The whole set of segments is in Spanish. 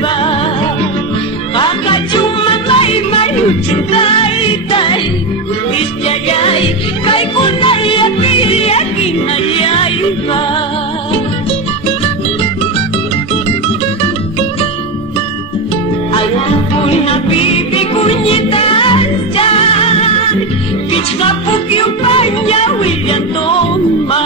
ba Baka cuma may cintai Isjayai Kay kunay yakin ayay ba Alpun na bibi kunyitan dyan Pichkapuk yung panyawilan tomba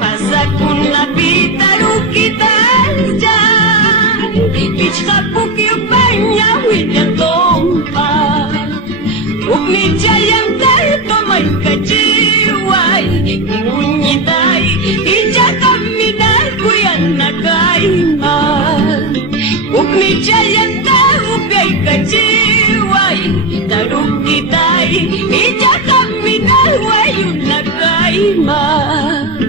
Pasakun na bitarukitan dyan Pichkapuk yung panyawilan tomba Ukni jayang tarto may kajiway Ingunyitay Ija kami na kuyan na kaiman Ukni jayang tao kay kajiway Tarukitay Ija kami na wayon na kaiman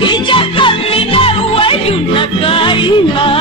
Ija kami na wayo na kaiman